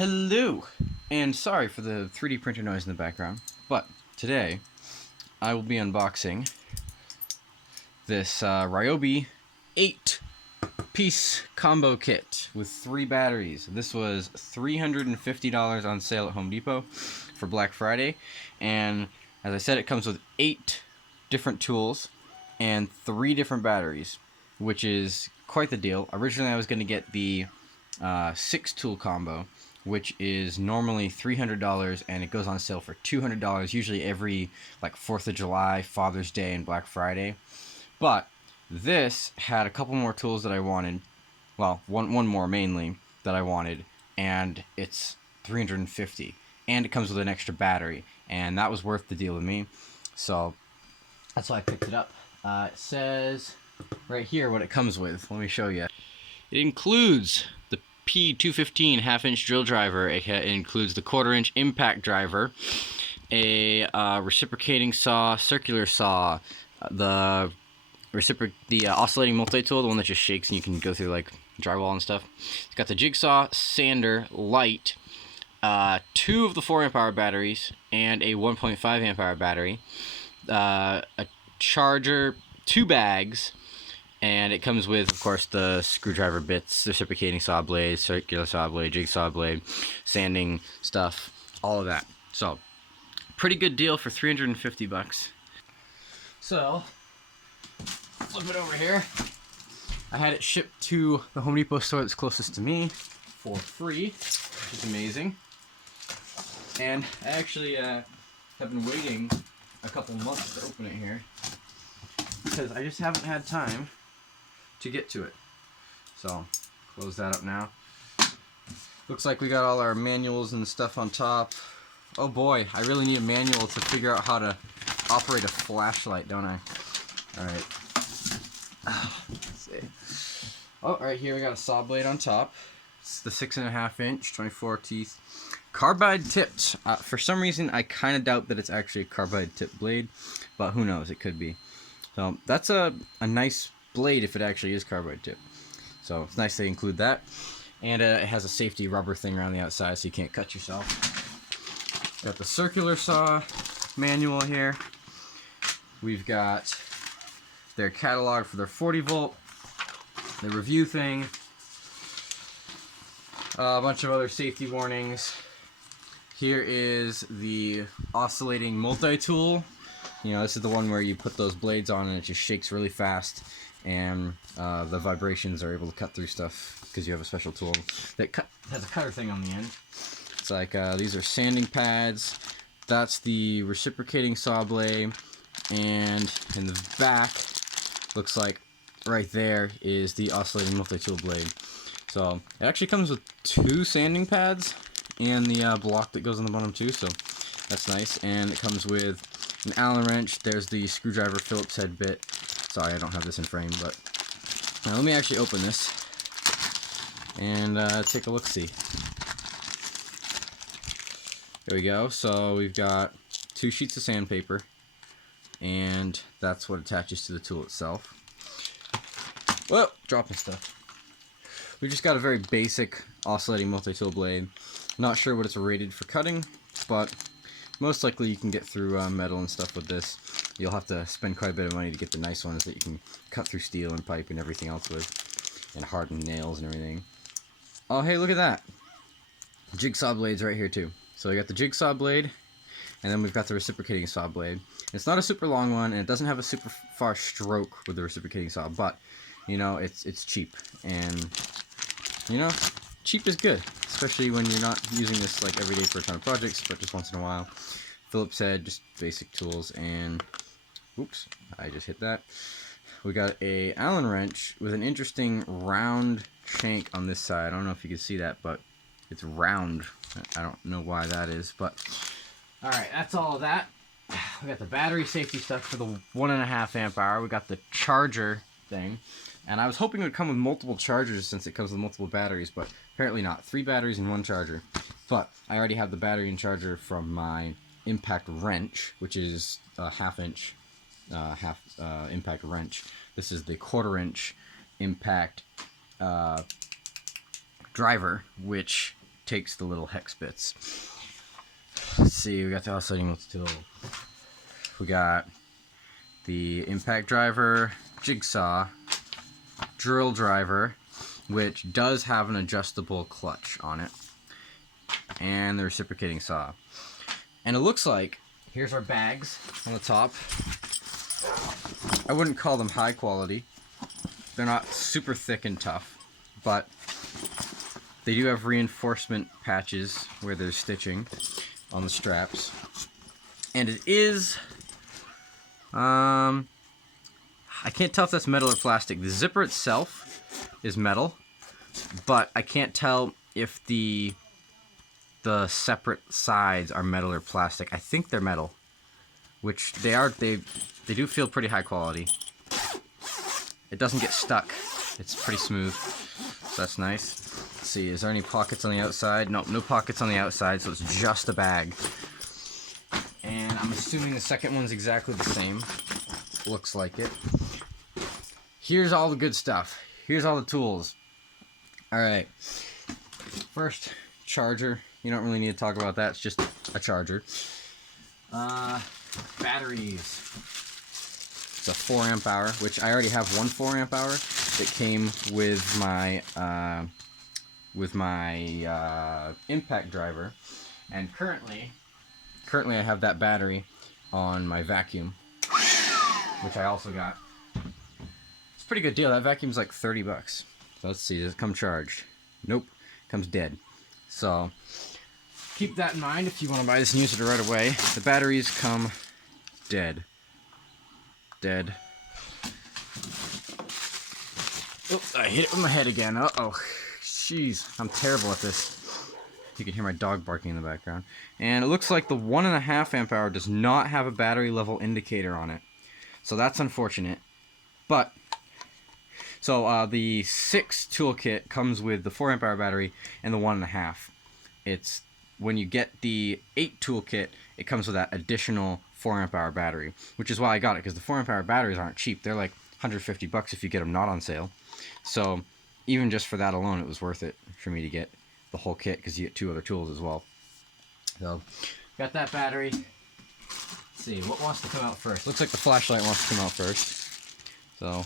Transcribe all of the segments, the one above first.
Hello, and sorry for the 3D printer noise in the background, but today I will be unboxing this Ryobi 8-piece combo kit with 3 batteries. This was $350 on sale at Home Depot for Black Friday, and as I said, it comes with 8 different tools and 3 different batteries, which is quite the deal. Originally I was going to get the 6-tool combo, which is normally $300, and it goes on sale for $200 usually every like 4th of July, Father's Day, and Black Friday. But this had a couple more tools that I wanted, well, one more mainly that I wanted, and it's $350, and it comes with an extra battery, and that was worth the deal to me, so that's why I picked it up. It says right here what it comes with. Let me show you. It includes the P215 half-inch drill driver. It includes the 1/4-inch impact driver, a reciprocating saw, circular saw, the oscillating multi-tool, the one that just shakes and you can go through like drywall and stuff. It's got the Jigsaw, sander, light, 2 of the 4 amp hour batteries, and a 1.5 amp hour battery, a charger, 2 bags. And it comes with, of course, the screwdriver bits, the reciprocating saw blade, circular saw blade, jigsaw blade, sanding stuff, all of that. So, pretty good deal for $350. So, flip it over here. I had it shipped to the Home Depot store that's closest to me for free, which is amazing. And I actually have been waiting a couple months to open it here, because I just haven't had time to get to it. So, close that up now. Looks like we got all our manuals and stuff on top. Oh boy, I really need a manual to figure out how to operate a flashlight, don't I? Alright. Let's see. Oh, right here we got a saw blade on top. It's the 6.5 inch, 24 teeth. Carbide tipped. For some reason, I kind of doubt that it's actually a carbide tipped blade, but who knows, it could be. So, that's a nice blade if it actually is carbide tip. So it's nice they include that. And it has a safety rubber thing around the outside so you can't cut yourself. Got the circular saw manual here. We've got their catalog for their 40 volt, the review thing, a bunch of other safety warnings. Here is the oscillating multi-tool. You know, this is the one where you put those blades on and it just shakes really fast, and the vibrations are able to cut through stuff because you have a special tool that has a cutter thing on the end. It's like these are sanding pads. That's the reciprocating saw blade, and in the back, looks like right there is the oscillating multi-tool blade. So it actually comes with 2 sanding pads and the block that goes on the bottom too, so that's nice. And it comes with an Allen wrench. There's the screwdriver Phillips head bit. Sorry, I don't have this in frame, but now let me actually open this and take a look-see. There we go. So we've got 2 sheets of sandpaper, and that's what attaches to the tool itself. Whoa, dropping stuff. We just got a very basic oscillating multi-tool blade. Not sure what it's rated for cutting, but most likely you can get through metal and stuff with this. You'll have to spend quite a bit of money to get the nice ones that you can cut through steel and pipe and everything else with, and harden nails and everything. Oh hey, look at that! Jigsaw blades right here too. So we got the jigsaw blade, and then we've got the reciprocating saw blade. It's not a super long one, and it doesn't have a super far stroke with the reciprocating saw, but you know, it's cheap, and you know, cheap is good, especially when you're not using this like every day for a ton of projects, but just once in a while. Phillips head, just basic tools, and oops, I just hit that. We got a Allen wrench with an interesting round shank on this side. I don't know if you can see that, but it's round. I don't know why that is, but alright, that's all of that. We got the battery safety stuff for the 1.5 amp hour. We got the charger thing, and I was hoping it would come with multiple chargers since it comes with multiple batteries, but apparently not. 3 batteries and 1 charger. But I already have the battery and charger from my impact wrench, which is a half-inch impact wrench. This is the 1/4-inch impact driver, which takes the little hex bits. Let's see, we got the Oscillating Multitool. We got the impact driver, Jig Saw, drill driver, which does have an adjustable clutch on it, and the Reciprocating Saw. And it looks like, here's our bags on the top. I wouldn't call them high quality. They're not super thick and tough, but they do have reinforcement patches where there's stitching on the straps. And it is, I can't tell if that's metal or plastic. The zipper itself is metal, but I can't tell if the separate sides are metal or plastic. I think they're metal, which they are. They do feel pretty high quality. It doesn't get stuck. It's pretty smooth, so that's nice. Let's see, is there any pockets on the outside? Nope, no pockets on the outside, so it's just a bag. And I'm assuming the second one's exactly the same. Looks like it. Here's all the good stuff. Here's all the tools. Alright. First, charger. You don't really need to talk about that. It's just a charger. Batteries. It's a 4 amp hour, which I already have one 4 amp hour that came with my impact driver, and currently I have that battery on my vacuum, which I also got. It's a pretty good deal. That vacuum's like 30 bucks. So let's see, does it come charged? Nope, comes dead. So keep that in mind if you want to buy this and use it right away. The batteries come dead. Dead. Oh, I hit it with my head again. Uh-oh. Jeez, I'm terrible at this. You can hear my dog barking in the background. And it looks like the 1.5 amp hour does not have a battery level indicator on it. So that's unfortunate. But, so the 6 toolkit comes with the 4 amp hour battery and the 1.5. It's, when you get the 8 toolkit, it comes with that additional 4 amp hour battery, which is why I got it, because the 4 amp hour batteries aren't cheap. They're like 150 bucks if you get them not on sale. So even just for that alone, it was worth it for me to get the whole kit, because you get 2 other tools as well. So got that battery. Let's see, what wants to come out first? Looks like the flashlight wants to come out first. So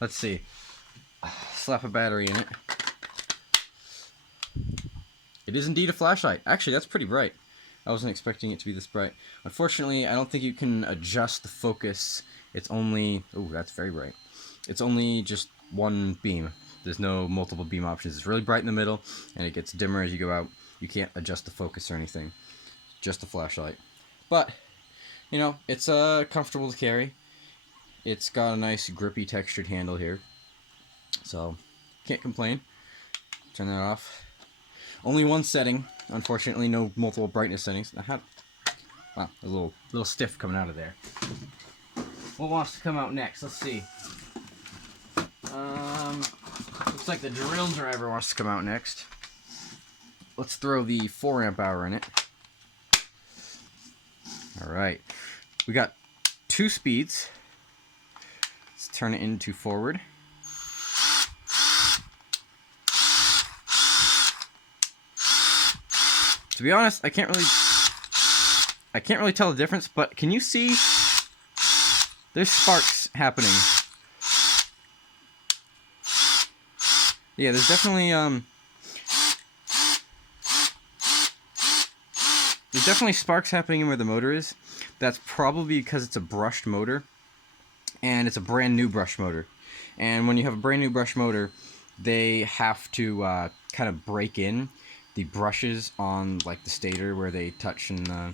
let's see. Slap a battery in it. It is indeed a flashlight. Actually, that's pretty bright. I wasn't expecting it to be this bright. Unfortunately, I don't think you can adjust the focus. It's only... Oh, that's very bright. It's only just one beam. There's no multiple beam options. It's really bright in the middle, and it gets dimmer as you go out. You can't adjust the focus or anything. Just a flashlight. But, you know, it's comfortable to carry. It's got a nice grippy textured handle here. So, can't complain. Turn that off. Only one setting, unfortunately, no multiple brightness settings. Wow, a little stiff coming out of there. What wants to come out next? Let's see. Looks like the drill driver wants to come out next. Let's throw the 4 amp hour in it. Alright. We got 2 speeds. Let's turn it into forward. To be honest, I can't really tell the difference, but can you see there's sparks happening? Yeah, there's definitely sparks happening where the motor is. That's probably because it's a brushed motor, and it's a brand new brush motor. And when you have a brand new brush motor, they have to kind of break in the brushes on like the stator where they touch in the,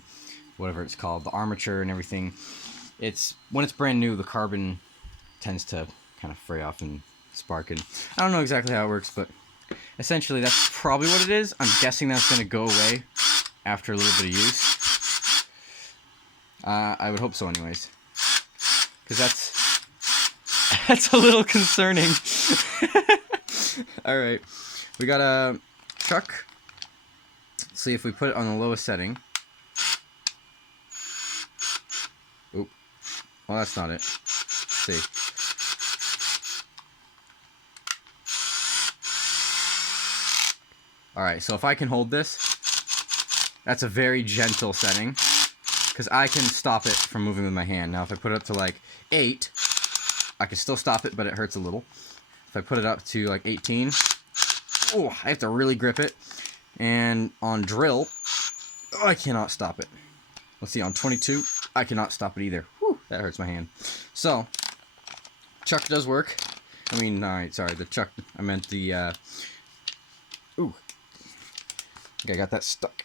whatever it's called, the armature and everything. When it's brand new, the carbon tends to kind of fray off and spark, and I don't know exactly how it works, but essentially that's probably what it is. I'm guessing that's going to go away after a little bit of use. I would hope so anyways, because that's a little concerning. Alright, we got a chuck. Let's see if we put it on the lowest setting. Oop. Well, that's not it. Let's see. Alright, so if I can hold this, that's a very gentle setting, because I can stop it from moving with my hand. Now if I put it up to like 8, I can still stop it, but it hurts a little. If I put it up to like 18, oh, I have to really grip it. And on drill, oh, I cannot stop it. Let's see, on 22, I cannot stop it either. Whew, that hurts my hand. So, chuck does work. I mean, alright, sorry, the chuck, I meant the, ooh. Okay, I got that stuck.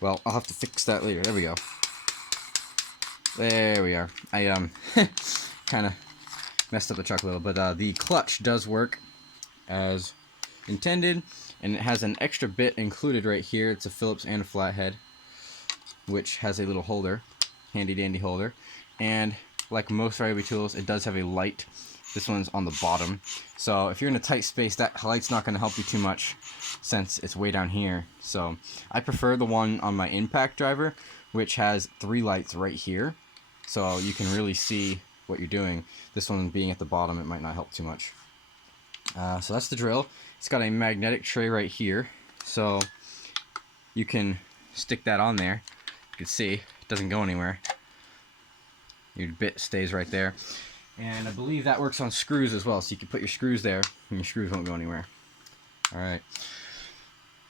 Well, I'll have to fix that later. There we go. There we are. I, kind of messed up the chuck a little, but, the clutch does work as intended, and it has an extra bit included right here. It's a Phillips and a flathead, which has a little holder, handy dandy holder, and like most Ryobi tools, it does have a light. This one's on the bottom, so if you're in a tight space, that light's not going to help you too much since it's way down here. So I prefer the one on my impact driver, which has 3 lights right here, so you can really see what you're doing. This one being at the bottom, it might not help too much. So that's the drill. It's got a magnetic tray right here, so you can stick that on there. You can see it doesn't go anywhere. Your bit stays right there. And I believe that works on screws as well, so you can put your screws there and your screws won't go anywhere. Alright,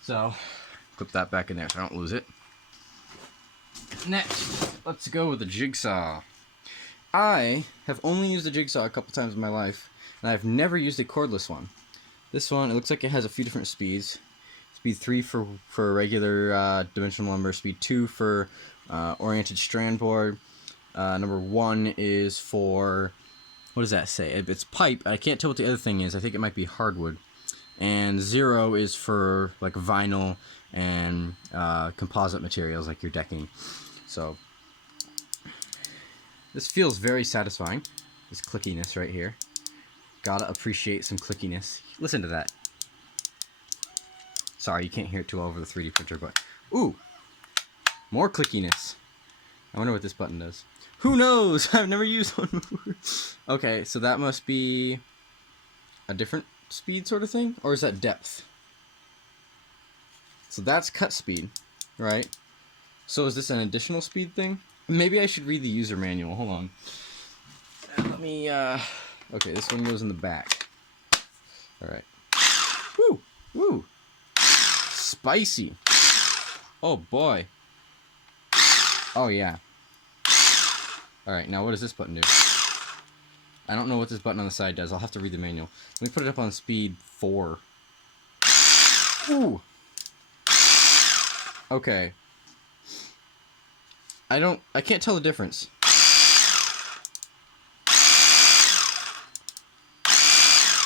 so clip that back in there so I don't lose it. Next, let's go with the jigsaw. I have only used the jigsaw a couple times in my life, and I've never used a cordless one. This one, it looks like it has a few different speeds. Speed 3 for regular dimensional lumber, speed 2 for oriented strand board. Number 1 is for, what does that say? It's pipe. I can't tell what the other thing is. I think it might be hardwood. And 0 is for like vinyl and composite materials like your decking. So this feels very satisfying. This clickiness right here. Gotta appreciate some clickiness. Listen to that. Sorry, you can't hear it too well over the 3D printer, but ooh, more clickiness. I wonder what this button does. Who knows? I've never used one before. Okay, so that must be a different speed sort of thing? Or is that depth? So that's cut speed, right? So is this an additional speed thing? Maybe I should read the user manual. Hold on. Let me, okay, this one goes in the back. Alright. Woo! Woo! Spicy! Oh boy. Oh yeah. Alright, now what does this button do? I don't know what this button on the side does. I'll have to read the manual. Let me put it up on speed 4. Ooh! Okay. I can't tell the difference.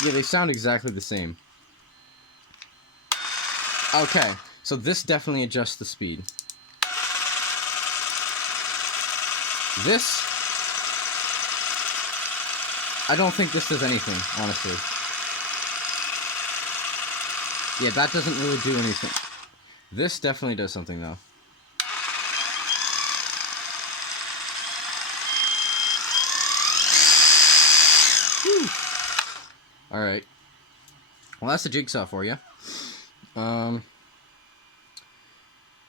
Yeah, they sound exactly the same. Okay, so this definitely adjusts the speed. This, I don't think this does anything, honestly. Yeah, that doesn't really do anything. This definitely does something, though. Alright. Well, that's the jigsaw for you.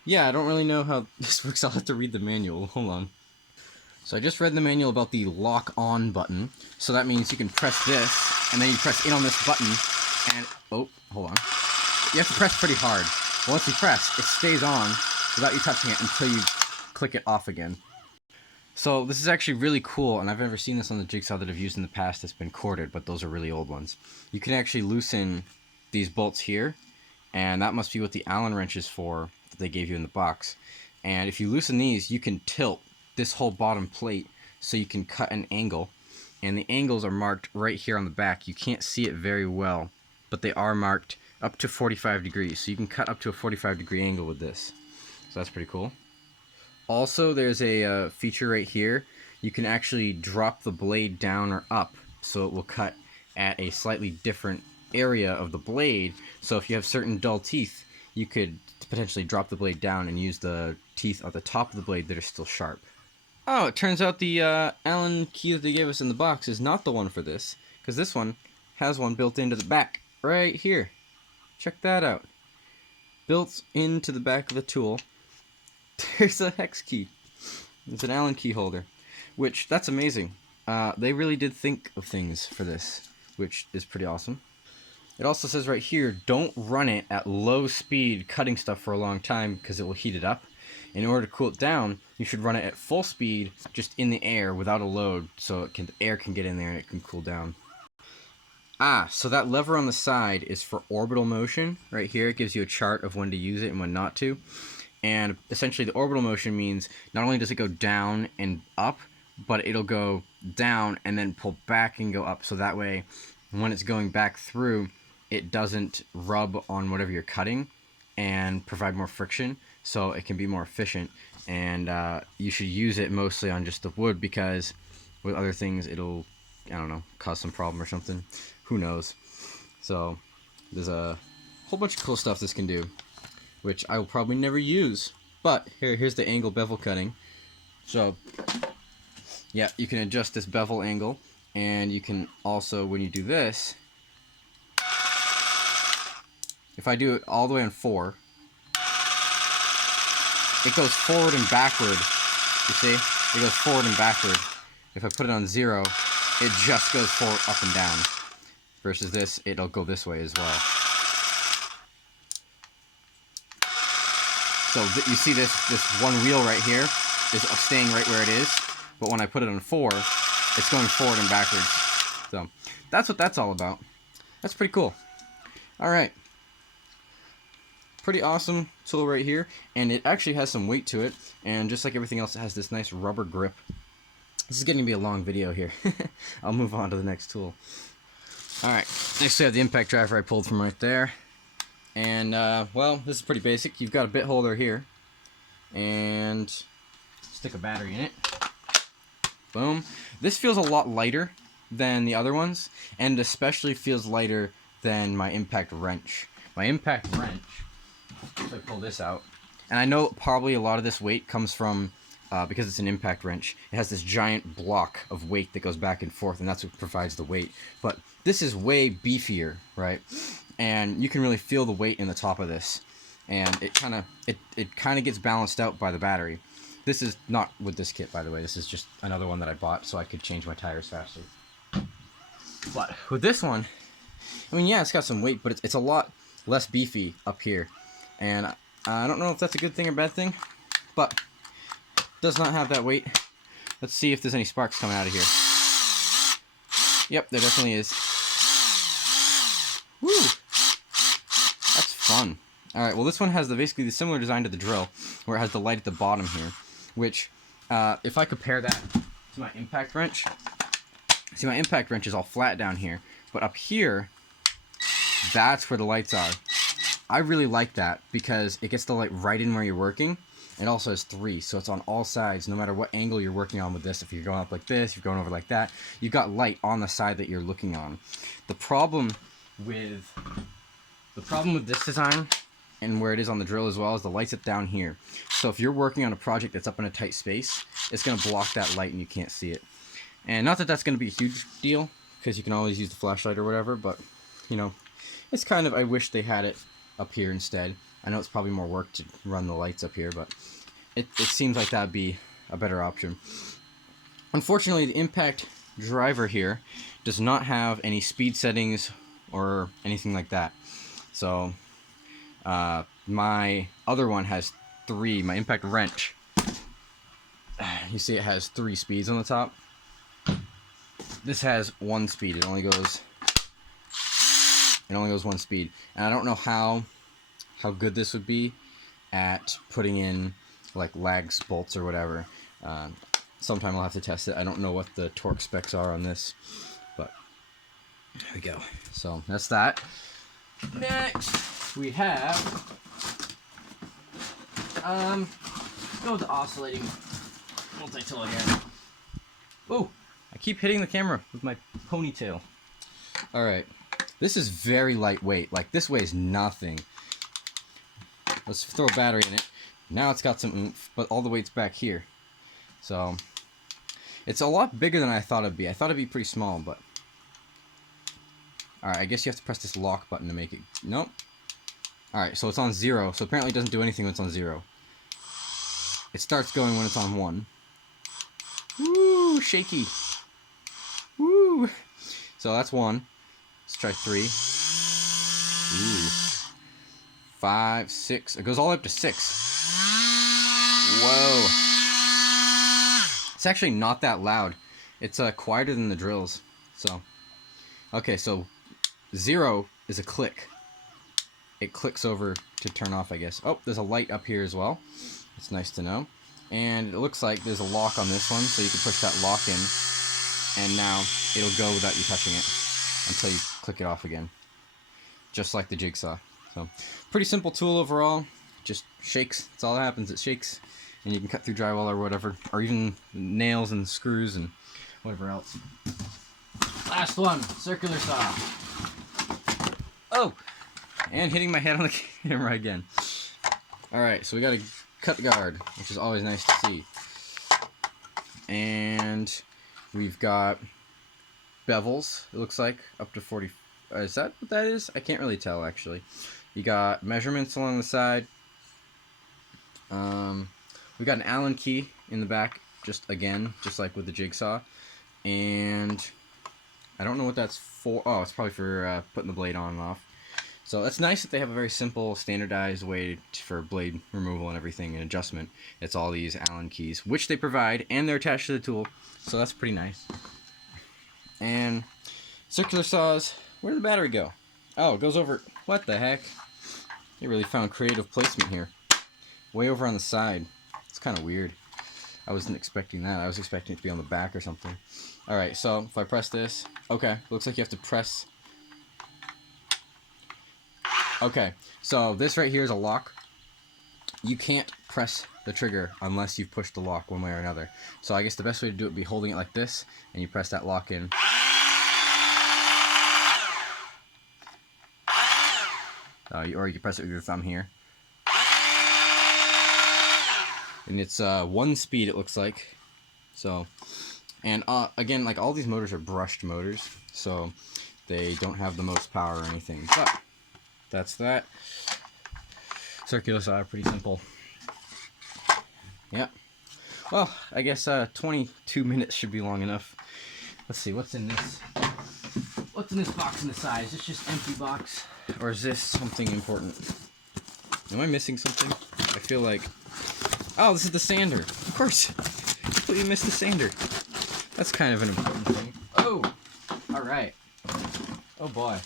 Yeah, I don't really know how this works. I'll have to read the manual. Hold on. So I just read the manual about the lock on button. So that means you can press this, and then you press in on this button, and, oh, hold on. You have to press pretty hard. But once you press, it stays on without you touching it until you click it off again. So this is actually really cool, and I've never seen this on the jigsaw that I've used in the past that's been corded, but those are really old ones. You can actually loosen these bolts here, and that must be what the Allen wrench is for that they gave you in the box. And if you loosen these, you can tilt this whole bottom plate so you can cut an angle, and the angles are marked right here on the back. You can't see it very well, but they are marked up to 45 degrees, so you can cut up to a 45-degree angle with this. So that's pretty cool. Also, there's a feature right here. You can actually drop the blade down or up, so it will cut at a slightly different area of the blade. So if you have certain dull teeth, you could potentially drop the blade down and use the teeth at the top of the blade that are still sharp. Oh, it turns out the Allen key that they gave us in the box is not the one for this, because this one has one built into the back right here. Check that out. Built into the back of the tool, there's a hex key. It's an Allen key holder, which, that's amazing. They really did think of things for this, which is pretty awesome. It also says right here, don't run it at low speed cutting stuff for a long time because it will heat it up. In order to cool it down, you should run it at full speed, just in the air without a load, so air can get in there and it can cool down. So that lever on the side is for orbital motion. Right here, it gives you a chart of when to use it and when not to. And essentially the orbital motion means not only does it go down and up, but it'll go down and then pull back and go up, so that way when it's going back through, it doesn't rub on whatever you're cutting and provide more friction, so it can be more efficient. And you should use it mostly on just the wood, because with other things it'll, I don't know, cause some problem or something. Who knows? So there's a whole bunch of cool stuff this can do, which I will probably never use. But here's the angle bevel cutting. So yeah, you can adjust this bevel angle, and you can also, when you do this, if I do it all the way on 4, it goes forward and backward. You see? It goes forward and backward. If I put it on 0, it just goes forward, up and down. Versus this, it'll go this way as well. So you see this one wheel right here is staying right where it is, but when I put it on 4, it's going forward and backwards. So that's what that's all about. That's pretty cool. Alright. Pretty awesome tool right here, and it actually has some weight to it, and just like everything else, it has this nice rubber grip. This is getting to be a long video here. I'll move on to the next tool. Alright, next we have the impact driver I pulled from right there. And, well, this is pretty basic. You've got a bit holder here, and stick a battery in it. Boom. This feels a lot lighter than the other ones, and especially feels lighter than my impact wrench. My impact wrench, so I pull this out, and I know probably a lot of this weight comes from, because it's an impact wrench, it has this giant block of weight that goes back and forth, and that's what provides the weight. But this is way beefier, right? And you can really feel the weight in the top of this, and it kind of gets balanced out by the battery. This is not with this kit, by the way. This is just another one that I bought so I could change my tires faster. But with this one, I mean, yeah, it's got some weight, but it's a lot less beefy up here. And I don't know if that's a good thing or bad thing, but it does not have that weight. Let's see if there's any sparks coming out of here. Yep, there definitely is. Woo! That's fun. Alright, well this one has basically the similar design to the drill, where it has the light at the bottom here, which, if I compare that to my impact wrench, see, my impact wrench is all flat down here, but up here, that's where the lights are. I really like that because it gets the light right in where you're working. It also has 3, so it's on all sides, no matter what angle you're working on with this. If you're going up like this, you're going over like that, you've got light on the side that you're looking on. The problem with this design, and where it is on the drill as well, is the lights down here. So if you're working on a project that's up in a tight space, it's going to block that light and you can't see it. And not that that's going to be a huge deal, because you can always use the flashlight or whatever, but, you know, it's kind of, I wish they had it up here instead. I know it's probably more work to run the lights up here, but it seems like that'd be a better option. Unfortunately, the impact driver here does not have any speed settings or anything like that. So my other one has 3, my impact wrench. You see it has 3 speeds on the top. This has 1 speed. It only goes 1 speed. And I don't know how good this would be at putting in like lags, bolts, or whatever. Sometime I'll have to test it. I don't know what the torque specs are on this, but there we go. So that's that. Next we have go with the oscillating multi-tool again. Oh, I keep hitting the camera with my ponytail. All right, this is very lightweight. Like, this weighs nothing. Let's throw a battery in it. Now it's got some oomph, but all the weight's back here. So it's a lot bigger than I thought it'd be. I thought it'd be pretty small, but alright, I guess you have to press this lock button to make it. Nope. Alright, so it's on 0, so apparently it doesn't do anything when it's on 0. It starts going when it's on 1. Woo, shaky. Woo. So that's 1. Let's try 3. Ooh. 5, 6. It goes all the way up to 6. Whoa. It's actually not that loud. It's quieter than the drills. So, okay, so 0 is a click. It clicks over to turn off, I guess. Oh, there's a light up here as well. It's nice to know. And it looks like there's a lock on this one, so you can push that lock in. And now it'll go without you touching it until you click it off again. Just like the jigsaw. So, pretty simple tool overall. Just shakes. That's all that happens. It shakes. And you can cut through drywall or whatever. Or even nails and screws and whatever else. Last one. Circular saw. Oh! And hitting my head on the camera again. Alright, so we got a cut guard, which is always nice to see. And we've got bevels, it looks like, up to 40. Is that what that is? I can't really tell, actually. You got measurements along the side. We got an Allen key in the back, just like with the jigsaw. And I don't know what that's for. Oh, it's probably for putting the blade on and off. So that's nice that they have a very simple, standardized way for blade removal and everything and adjustment. It's all these Allen keys, which they provide, and they're attached to the tool. So that's pretty nice. And circular saws, where did the battery go? Oh, it goes over. What the heck? They really found creative placement here. Way over on the side. It's kind of weird. I wasn't expecting that. I was expecting it to be on the back or something. Alright, so if I press this, okay, looks like you have to press. Okay, so this right here is a lock. You can't press the trigger unless you've pushed the lock one way or another. So I guess the best way to do it would be holding it like this, and you press that lock in. Or you can press it with your thumb here. And it's 1 speed, it looks like. So, and again, like all these motors are brushed motors, so they don't have the most power or anything. But that's that. Circular saw, pretty simple. Yeah. Well, I guess 22 minutes should be long enough. Let's see, what's in this? What's in this box in the side? Is this just empty box? Or is this something important? Am I missing something? I feel like... Oh, this is the sander. Of course. I completely missed the sander. That's kind of an important thing. Oh! Alright. Oh boy.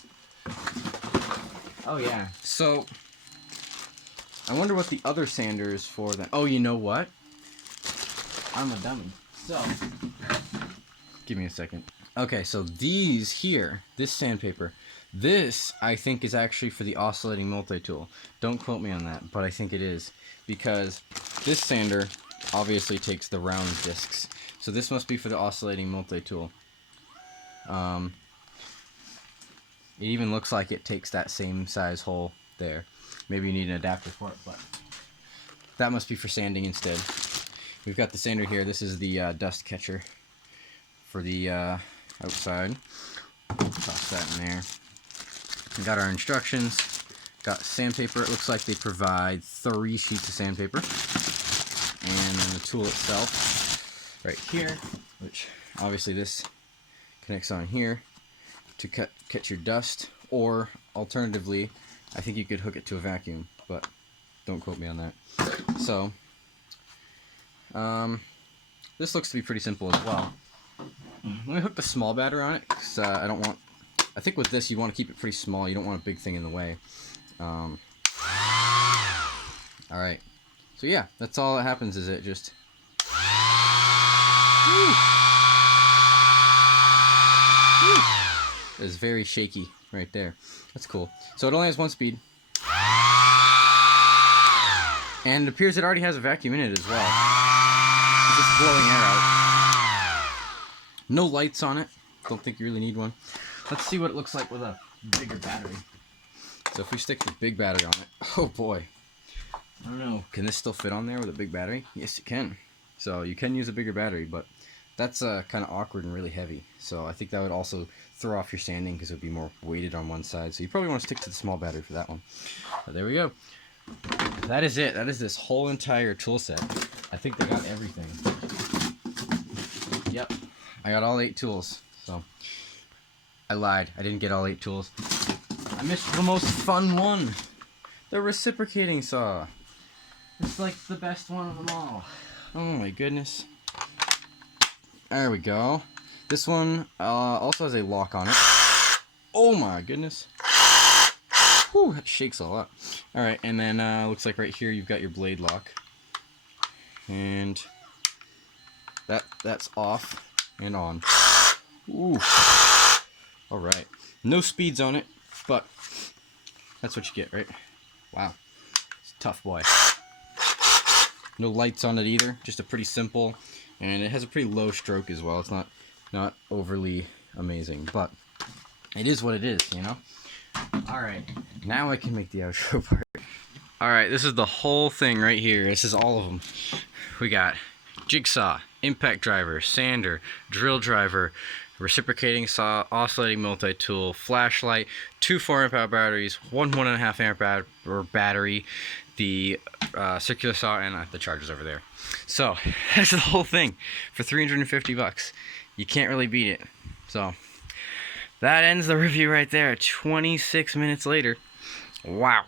Oh yeah. So, I wonder what the other sander is for then. Oh, you know what? I'm a dummy. So, give me a second. Okay, so these here, this sandpaper, this I think is actually for the Oscillating Multitool. Don't quote me on that, but I think it is. Because this sander obviously takes the round discs. So this must be for the Oscillating Multitool. It even looks like it takes that same size hole there. Maybe you need an adapter for it, but that must be for sanding instead. We've got the sander here. This is the dust catcher for the outside. Toss that in there. We got our instructions. Got sandpaper. It looks like they provide 3 sheets of sandpaper. And then the tool itself right here, which obviously this connects on here to catch your dust, or alternatively, I think you could hook it to a vacuum, but don't quote me on that. So, this looks to be pretty simple as well. Let me hook the small battery on it, because I don't want... I think with this, you want to keep it pretty small. You don't want a big thing in the way. Alright. So yeah, that's all that happens, is it just... Woo! Woo! It's very shaky right there. That's cool. So it only has 1 speed. And it appears it already has a vacuum in it as well. It's just blowing air out. No lights on it. Don't think you really need one. Let's see what it looks like with a bigger battery. So if we stick the big battery on it, oh boy. I don't know, can this still fit on there with a big battery? Yes, it can. So you can use a bigger battery, but that's kind of awkward and really heavy. So I think that would also throw off your sanding because it would be more weighted on one side. So you probably want to stick to the small battery for that one. But there we go. That is it. That is this whole entire tool set. I think they got everything. Yep. I got all 8 tools. So I lied. I didn't get all 8 tools. I missed the most fun one. The reciprocating saw. It's like the best one of them all. Oh my goodness. There we go. This one also has a lock on it. Oh my goodness. Whew, that shakes a lot. Alright, and then looks like right here you've got your blade lock. And that's off and on. Ooh. Alright. No speeds on it, but that's what you get, right? Wow. It's a tough boy. No lights on it either. Just a pretty simple, and it has a pretty low stroke as well. It's not overly amazing, but it is what it is, you know? Alright, now I can make the outro part. Alright, this is the whole thing right here. This is all of them. We got JigSaw, impact driver, sander, drill driver, reciprocating saw, oscillating multi-tool, flashlight, 2 4-amp-hour batteries, 1 1.5 amp-hour battery, the circular saw, and the chargers over there. So that's the whole thing for 350 bucks. You can't really beat it. So that ends the review right there. 26 minutes later. Wow.